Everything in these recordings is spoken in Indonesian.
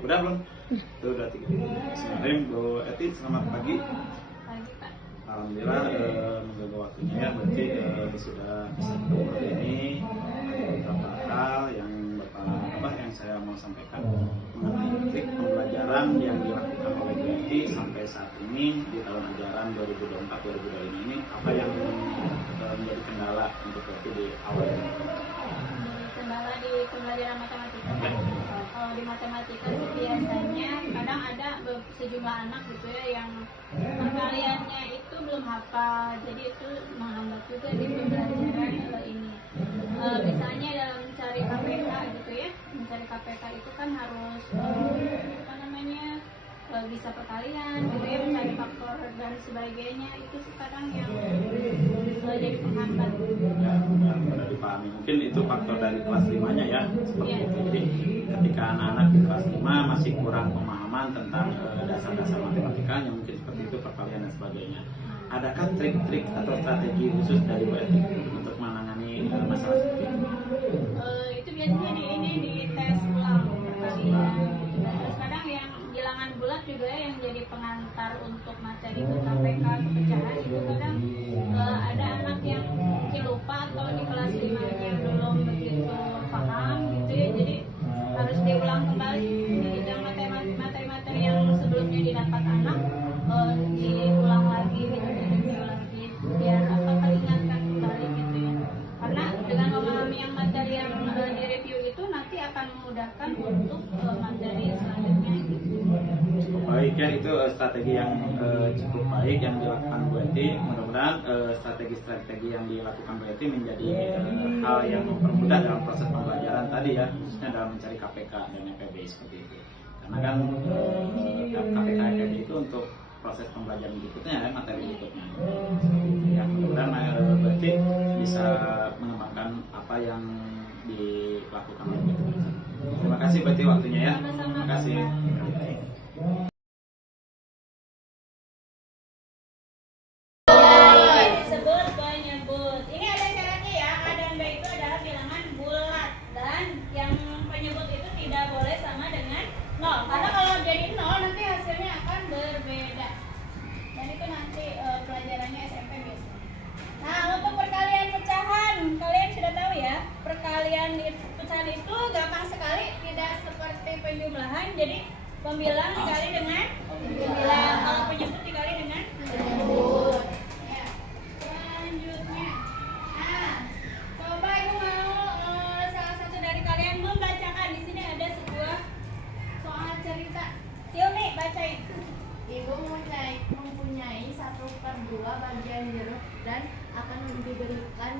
Udah belum? Tuh udah 3. Bismillahirrahmanirrahim. Bu Eti, selamat pagi. Pagi, Pak. Alhamdulillah menjaga waktunya ya. Berarti sudah bisa ketemu hari ini. Ada beberapa hal yang yang saya mau sampaikan mengenai trik pembelajaran yang dilakukan oleh Bu Eti sampai saat ini di tahun ajaran 2024-2025 ini, apa yang menjadi kendala untuk Bu Eti di awal ini? Kendala di pembelajaran matematika. Kalau di matematika sih biasanya kadang ada sejumlah anak gitu ya yang perkaliannya itu belum hafal, jadi itu menghambat juga di pembelajaran ini. Misalnya dalam mencari KPK gitu ya, mencari KPK itu kan harus bisa perkalian gitu ya, mencari faktor dan sebagainya, itu sekarang yang jadi penghambat. Ya, mudah dipahami. Mungkin itu faktor dari kelas 5-nya ya, seperti itu. Jadi ketika anak-anak di kelas 5 masih kurang pemahaman tentang dasar-dasar matematikanya, mungkin seperti itu, perkalian dan sebagainya. Adakah trik-trik atau strategi khusus dari Bu Eti untuk menangani masalah seperti itu? Itu biasanya di tes ulang perkalian. Terus kadang yang bilangan bulat juga ya, yang jadi pengantar untuk materi ke KPK pecahan itu kadang ada anak yang mungkin lupa atau di kelas 5-nya belum begitu paham gitu ya, jadi harus diulang kembali yang materi-materi yang sebelumnya didapat anak, diulang lagi gitu, direview lagi biar teringatkan kembali gitu ya, karena dengan memahami yang materi yang direview itu nanti akan memudahkan untuk materi selanjutnya gitu. Cukup baik ya, itu strategi yang cukup baik yang dilakukan Bu Eti. Mudah-mudahan strategi-strategi yang dilakukan Bu Eti menjadi hal yang mempermudah dalam proses pembelajaran tadi ya, khususnya dalam mencari KPK dan EPB seperti itu. Karena kan KPK EPB itu untuk proses pembelajaran berikutnya ya, materi berikutnya. Ya, mudah-mudahan Bu Eti bisa mengembangkan apa yang dilakukan oleh Bu Eti. Terima kasih Bu Eti waktunya ya. Terima kasih. Disebut penyebut. Ini ada syaratnya ya. A dan B itu adalah bilangan bulat, dan yang penyebut itu tidak boleh sama dengan 0. Karena kalau jadi 0 nanti hasilnya akan berbeda. Dan itu nanti pelajarannya SMP biasanya. Nah, untuk perkalian pecahan, kalian sudah tahu ya. Perkalian pecahan itu gampang sekali, tidak seperti penjumlahan. Jadi pembilang dikali dengan pembilang, kalau penyebut dikali dengan penyebut. Ya. Selanjutnya, nah, coba ibu mau salah satu dari kalian membacakan. Di sini ada sebuah soal cerita. Silmi, bacain. Ibu mempunyai 1/2 bagian jeruk dan akan diberikan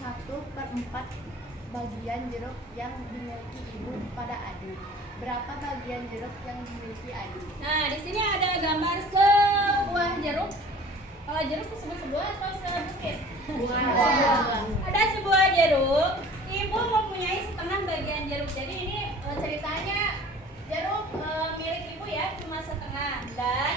1/4 bagian jeruk yang dimiliki ibu pada adik. Berapa bagian jeruk yang dimiliki adik? Nah, di sini ada gambar sebuah jeruk. Kalau jeruk itu sebuah atau sebukit? Ada sebuah jeruk. Ibu mempunyai setengah bagian jeruk. Jadi ini ceritanya jeruk milik ibu ya, cuma setengah, dan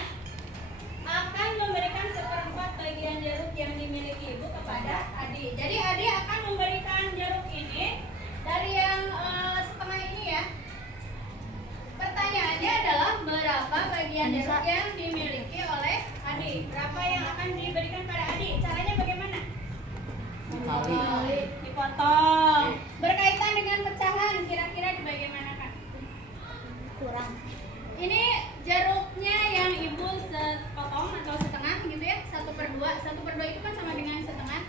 akan memberikan 1/4 bagian jeruk yang dimiliki ibu kepada adik. Jadi adik akan memberikan jeruk ini dari yang setengah ini ya. Pertanyaannya adalah berapa bagian jeruk yang dimiliki oleh adik? Berapa yang akan diberikan pada adik? Caranya bagaimana? Dipotong. Berkaitan dengan pecahan, kira-kira bagaimana, Kak? Kurang. Ini jeruknya yang ibu sepotong atau setengah gitu ya, 1/2. 1/2 itu kan sama dengan setengah.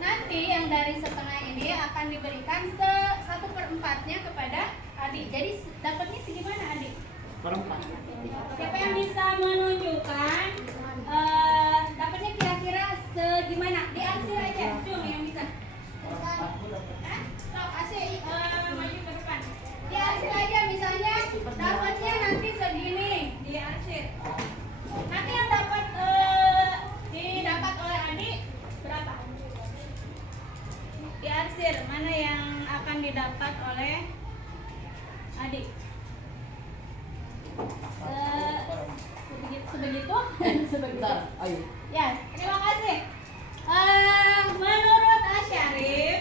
Nanti yang dari setengah ini akan diberikan 1/4-nya kepada adik. Jadi dapatnya segimana adik? Siapa yang bisa menunjukkan dapatnya kira-kira segimana? Diarsir aja, cung yang bisa. Stop, Asyik maju ke depan. Diarsir aja, misalnya dapatnya nanti segini, diarsir. Nanti yang didapat oleh adik berapa? Diarsir, mana yang akan didapat oleh adik? Sebegitu? Sebegitu. Ya, terima kasih. Menurut Asyarif,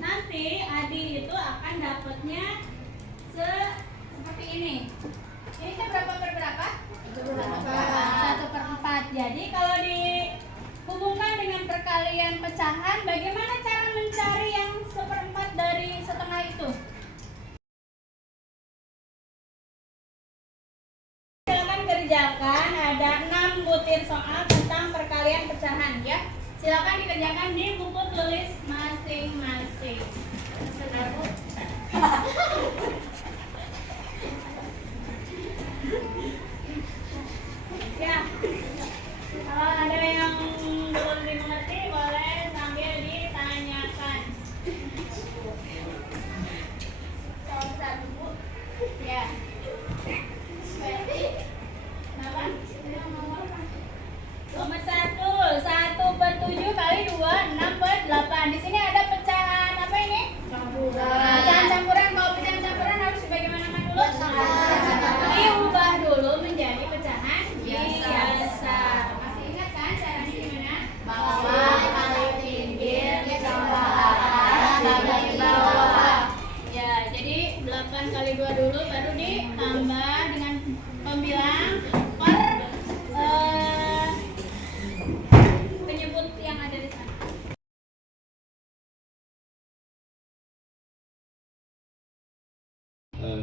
nanti Adi itu akan dapatnya seperti ini. Ini kan berapa per berapa? 1/4. Jadi kalau dihubungkan dengan perkalian pecahan, bagaimana cara mencari yang 1/4 dari setengah itu? Silakan kerjakan, ada 6 butir soal tentang perkalian pecahan ya. Silakan dikerjakan di buku tulis masing-masing. Ya, kalau ada yang belum dimengerti boleh sambil ditanyakan. Soal 1 Bu. Ya. Berarti nama? Nomor 1, 1/7 kali 2, 6/8. Di sini ada pecahan apa ini? Pecahan campuran. Kalau pecahan campuran harus bagaimana dulu? Diubah dulu menjadi pecahan biasa. Masih ingat kan caranya gimana? Bawah kali pinggir ditambah atas kali bawah. Ya, jadi 8 kali 2 dulu baru ditambah dengan pembilang per penyebut yang ada di sana.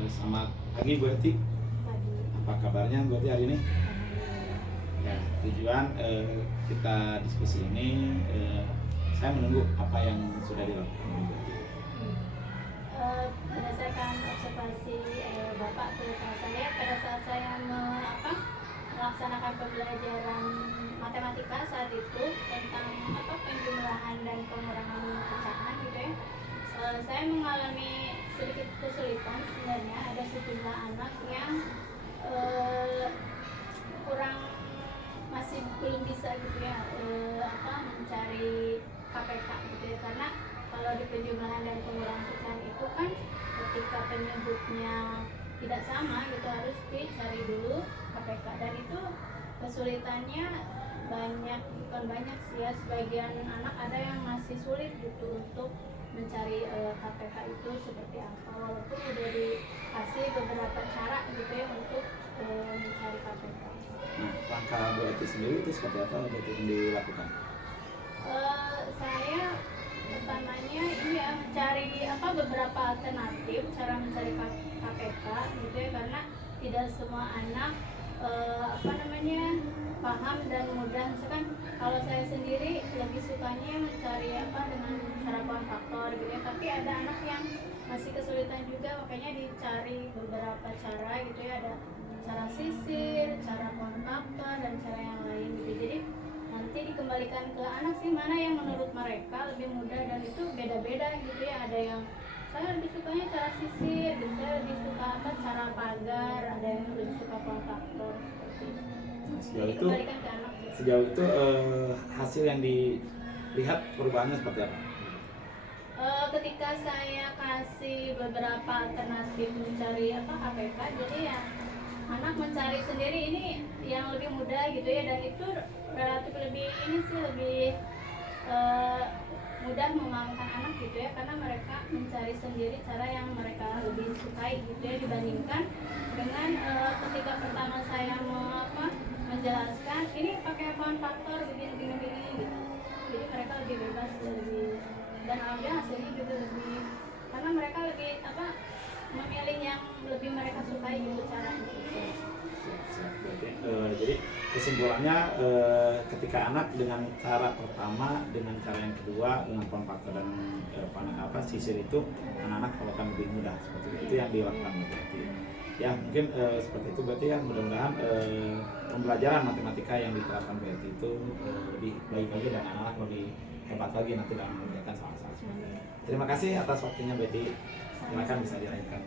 Selamat pagi Bu Eti. Apa kabarnya Bu Eti hari ini? Ya, tujuan kita diskusi ini saya menunggu apa yang sudah dilakukan oleh Bu Eti. Berdasarkan observasi Bapak ke saya pada saat saya melaksanakan pembelajaran matematika saat itu tentang penjumlahan dan pengurangan pecahan gitu ya. Saya mengalami sedikit kesulitan sebenarnya, ada sejumlah anak yang masih belum bisa gitu ya mencari KPK gitu ya, karena kalau di penjumlahan dan pengurangan pecahan itu kan ketika penyebutnya tidak sama gitu harus dicari dulu KPK, dan itu kesulitannya bukan banyak sih ya, sebagian anak ada yang masih sulit gitu untuk mencari KPK itu seperti apa, walaupun udah dikasih beberapa cara gitu ya untuk mencari KPK. Nah, langkah Bu Eti sendiri itu seperti apa Bu Eti yang dilakukan? Saya pertamanya ini ya mencari beberapa alternatif cara mencari KPK gitu ya, karena tidak semua anak paham dan mudah. Misalkan kalau saya sendiri lebih sukanya mencari dengan cara poin faktor gitu ya, tapi ada anak yang masih kesulitan juga, makanya dicari beberapa cara gitu ya, ada cara sisir, cara poin faktor, dan cara yang lain gitu. Jadi nanti dikembalikan ke anak sih mana yang menurut mereka lebih mudah, dan itu beda-beda gitu ya. Ada yang saya lebih sukanya cara sisir, dan saya lebih suka cara pagar, ada yang lebih suka poin faktor seperti itu. Nah, Jadi dikembalikan ke anak. sejauh itu hasil yang dilihat perubahannya seperti apa? Ketika saya kasih beberapa alternatif mencari KPK, jadi ya anak mencari sendiri ini yang lebih mudah gitu ya, dan itu relatif lebih mudah memahami anak gitu ya, karena mereka mencari sendiri cara yang mereka lebih sukai gitu ya, dibandingkan dengan ketika pertama saya menjelaskan ini pakai poin faktor begini gitu. Jadi mereka lebih bebas, dan alhamdulillah hasilnya juga lebih, karena mereka lebih memilih yang lebih mereka sukai gitu caranya. Jadi kesimpulannya ketika anak dengan cara pertama, dengan cara yang kedua, dengan poin faktor dan sisir itu, anak-anak akan lebih mudah seperti itu yang dilakukan berarti. Ya mungkin seperti itu berarti ya, mudah-mudahan pembelajaran matematika yang diterapkan berarti itu lebih baik lagi dan anak-anak lebih hebat lagi nanti dalam mengerjakan soal-soal seperti ini. Terima kasih atas waktunya Betty. Silakan bisa diraihkan.